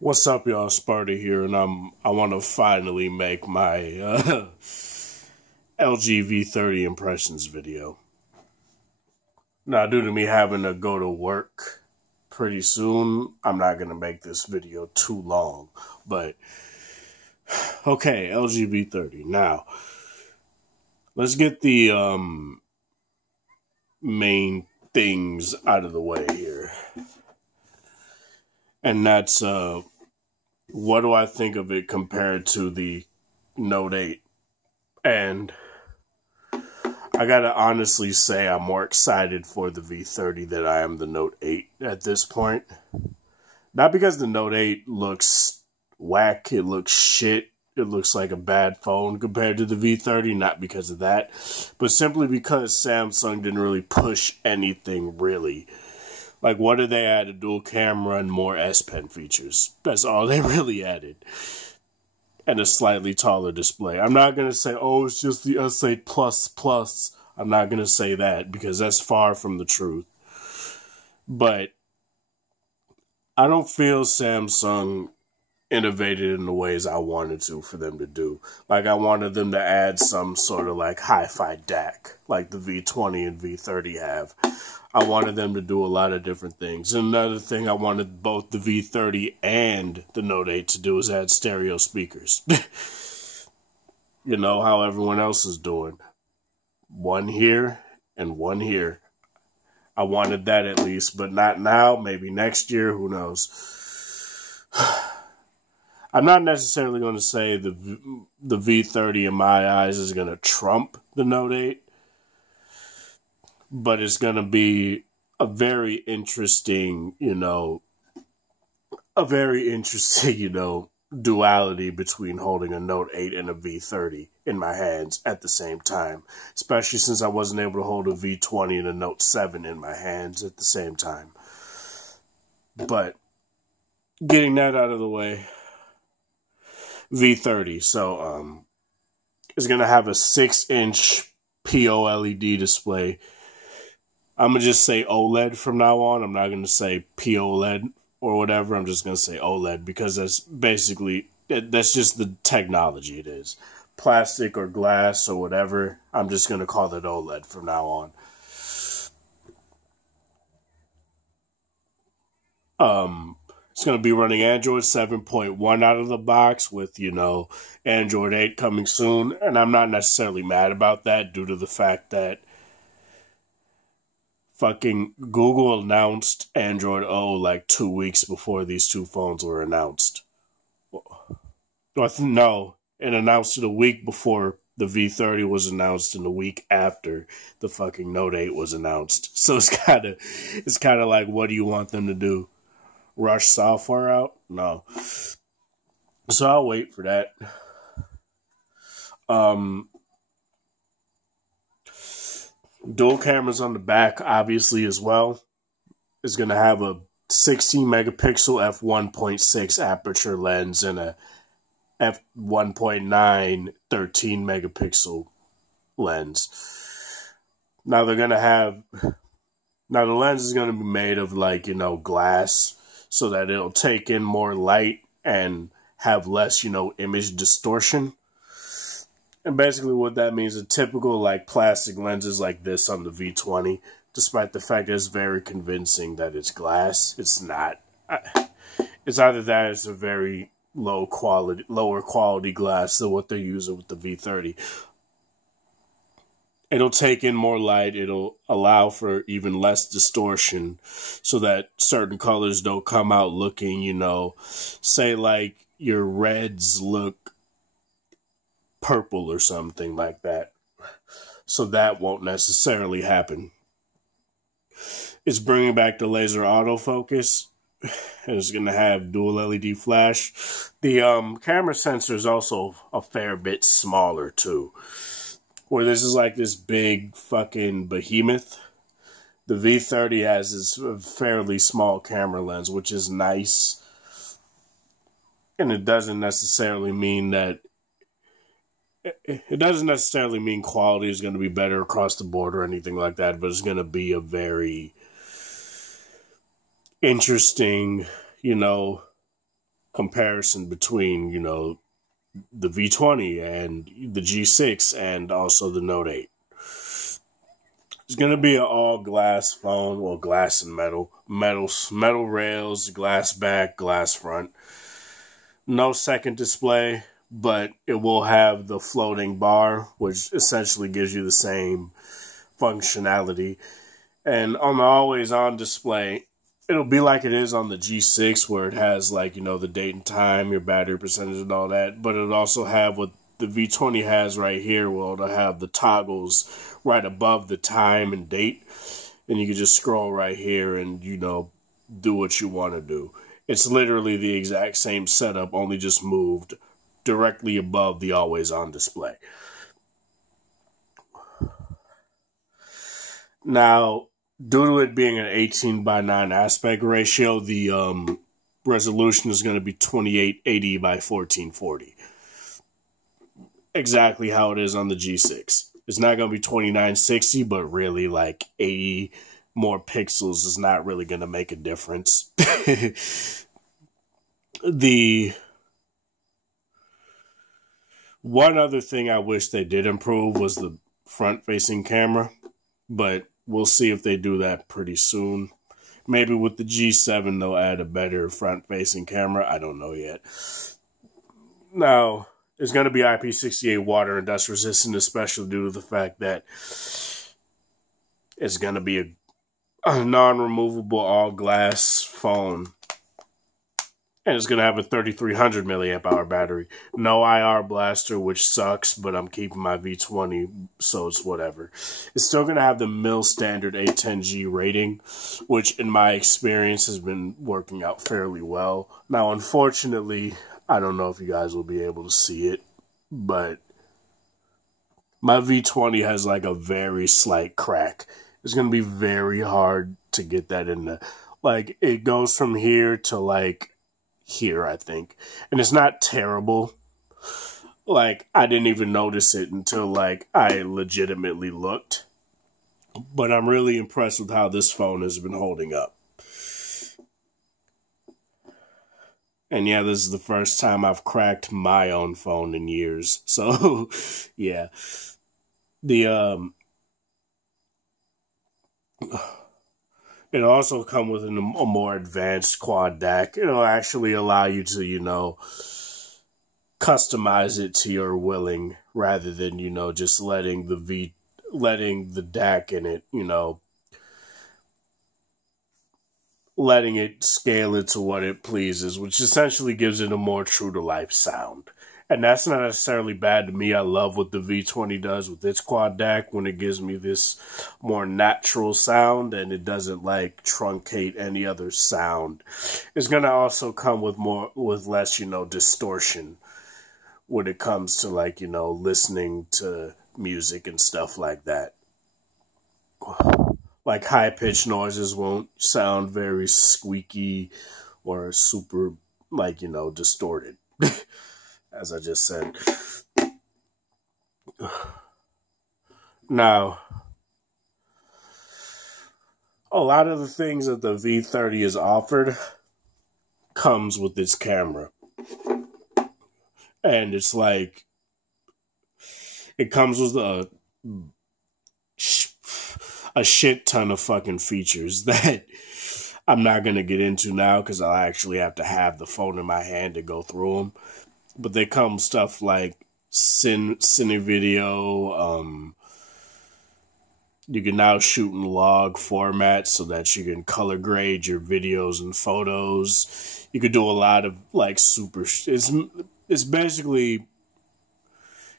What's up, y'all? Sparta here, and I want to finally make my LG V30 impressions video. Now, due to me having to go to work pretty soon, I'm not gonna make this video too long. But okay, LG V30. Now, let's get the main things out of the way here, and that's what do I think of it compared to the Note 8? And I gotta honestly say I'm more excited for the V30 than I am the Note 8 at this point. Not because the Note 8 looks whack, it looks shit, it looks like a bad phone compared to the V30, not because of that, but simply because Samsung didn't really push anything really. Like, what did they add? A dual camera and more S Pen features. That's all they really added. And a slightly taller display. I'm not going to say, oh, it's just the S8 Plus. I'm not going to say that because that's far from the truth. But I don't feel Samsung innovated in the ways I wanted to for them to do. Like, I wanted them to add some sort of like hi-fi DAC, like the V20 and V30 have. I wanted them to do a lot of different things. And another thing I wanted both the V30 and the Note 8 to do is add stereo speakers. You know how everyone else is doing. One here and one here. I wanted that at least, but not now. Maybe next year. Who knows? I'm not necessarily going to say the V30 in my eyes is going to trump the Note 8. But it's going to be a very interesting, duality between holding a Note 8 and a V30 in my hands at the same time. Especially since I wasn't able to hold a V20 and a Note 7 in my hands at the same time. But getting that out of the way, V30. So, it's going to have a 6-inch POLED display. I'm going to just say OLED from now on. I'm not going to say POLED or whatever. I'm just going to say OLED because that's basically, that's just the technology it is. Plastic or glass or whatever. I'm just going to call it OLED from now on. It's going to be running Android 7.1 out of the box with, Android 8 coming soon. And I'm not necessarily mad about that due to the fact that fucking Google announced Android O like 2 weeks before these two phones were announced. No, it announced it a week before the V30 was announced and a week after the fucking Note 8 was announced. So it's kind of like, what do you want them to do? Rush software out? No. So I'll wait for that. Dual cameras on the back, obviously, as well. It's going to have a 16 megapixel f1.6 aperture lens and a f1.9 13 megapixel lens. Now the lens is going to be made of glass so that it'll take in more light and have less, image distortion. And basically what that means is typical plastic lenses like this on the V20, despite the fact that it's very convincing that it's glass, it's not. It's either that or it's a very lower quality glass than what they're using with the V30. It'll take in more light, it'll allow for even less distortion so that certain colors don't come out looking, say like your reds look purple or something like that. So that won't necessarily happen. It's bringing back the laser autofocus. And it's going to have dual LED flash. The camera sensor is also a fair bit smaller too. Where this is like this big fucking behemoth. The V30 has this fairly small camera lens, which is nice. And it doesn't necessarily mean that quality is going to be better across the board or anything like that, but it's going to be a very interesting, comparison between, the V20 and the G6 and also the Note 8. It's going to be an all glass phone, well, glass and metal rails, glass back, glass front. No second display, but it will have the floating bar, which essentially gives you the same functionality. And on the always on display, it'll be like it is on the G6, where it has like, the date and time, your battery percentage and all that, but it'll also have what the V20 has right here. Well, it'll have the toggles right above the time and date, and you can just scroll right here and, do what you want to do. It's literally the exact same setup, only just moved directly above the always on display. Now, due to it being an 18:9 aspect ratio, the resolution is going to be 2880 by 1440. Exactly how it is on the G6. It's not going to be 2960, but really like 80 more pixels is not really going to make a difference. The one other thing I wish they did improve was the front-facing camera, but we'll see if they do that pretty soon. Maybe with the G7 they'll add a better front-facing camera. I don't know yet. Now, it's going to be IP68 water and dust resistant, especially due to the fact that it's going to be a non-removable all-glass phone. And it's going to have a 3300 milliamp hour battery. No IR blaster, which sucks, but I'm keeping my V20, so it's whatever. It's still going to have the mil standard A10G rating, which in my experience has been working out fairly well. Now, unfortunately, I don't know if you guys will be able to see it, but my V20 has like a very slight crack. It's going to be very hard to get that in there. Like, it goes from here to like here, I think. And it's not terrible. Like, I didn't even notice it until like I legitimately looked. But I'm really impressed with how this phone has been holding up. And yeah, this is the first time I've cracked my own phone in years. So, yeah. It'll also come with a more advanced quad DAC. It'll actually allow you to, customize it to your willing, rather than, just letting the DAC in it, letting it scale it to what it pleases, which essentially gives it a more true-to-life sound. And that's not necessarily bad to me. I love what the V20 does with its quad DAC when it gives me this more natural sound and it doesn't like truncate any other sound. It's going to also come with less, distortion when it comes to like, listening to music and stuff like that. Like high-pitched noises won't sound very squeaky or super, like, distorted. As I just said. Now, a lot of the things that the V30 is offered comes with its camera. And it's like, it comes with a shit ton of fucking features that I'm not going to get into now because I'll actually have to have the phone in my hand to go through them. But they come stuff like Cine Video. You can now shoot in log format so that you can color grade your videos and photos. You could do a lot of like super. It's basically,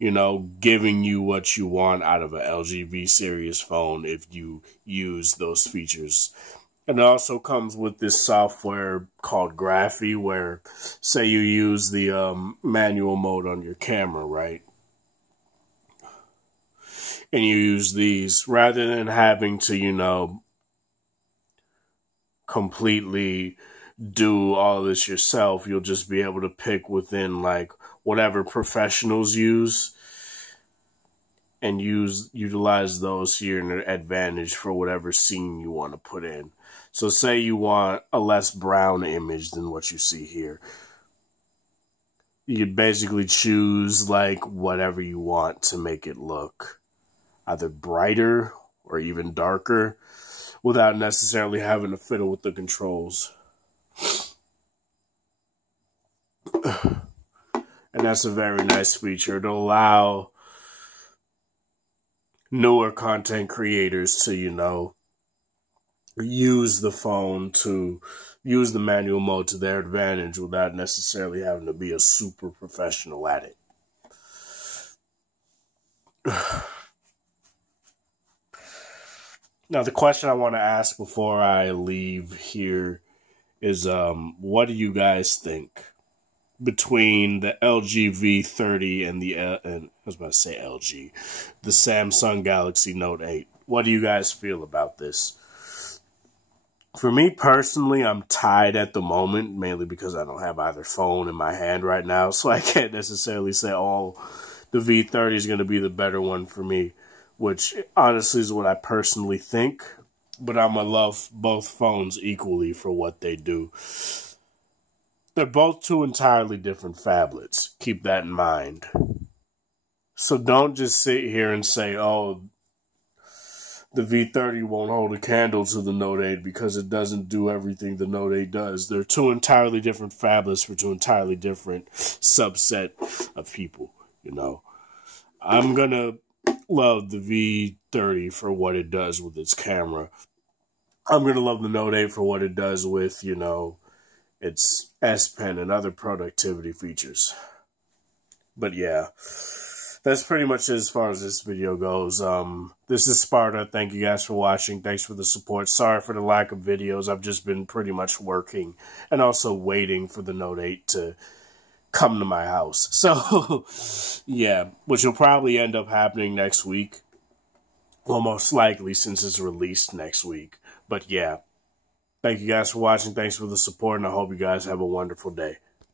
giving you what you want out of an LG V series phone if you use those features. And it also comes with this software called Graphy, where, say you use the manual mode on your camera, right? And you use these, rather than having to, completely do all this yourself, you'll just be able to pick within, like, whatever professionals use and utilize those to your advantage for whatever scene you want to put in. So say you want a less brown image than what you see here. You could basically choose like whatever you want to make it look either brighter or even darker without necessarily having to fiddle with the controls. And that's a very nice feature to allow newer content creators to, use the phone to use the manual mode to their advantage without necessarily having to be a super professional at it. Now, the question I want to ask before I leave here is, what do you guys think between the LG V30 and I was about to say LG, the Samsung Galaxy Note 8? What do you guys feel about this? For me personally, I'm tied at the moment, mainly because I don't have either phone in my hand right now, so I can't necessarily say, oh, the V30 is going to be the better one for me, which honestly is what I personally think, but I'm going to love both phones equally for what they do. They're both two entirely different phablets. Keep that in mind. So don't just sit here and say, oh, the V30 won't hold a candle to the Note 8 because it doesn't do everything the Note 8 does. They're two entirely different phablets for two entirely different subset of people, I'm going to love the V30 for what it does with its camera. I'm going to love the Note 8 for what it does with, its S Pen and other productivity features. But yeah, that's pretty much as far as this video goes. This is Sparta. Thank you guys for watching. Thanks for the support. Sorry for the lack of videos. I've just been pretty much working and also waiting for the Note 8 to come to my house. So, yeah, which will probably end up happening next week. Well, most likely since it's released next week. But yeah, thank you guys for watching. Thanks for the support, and I hope you guys have a wonderful day.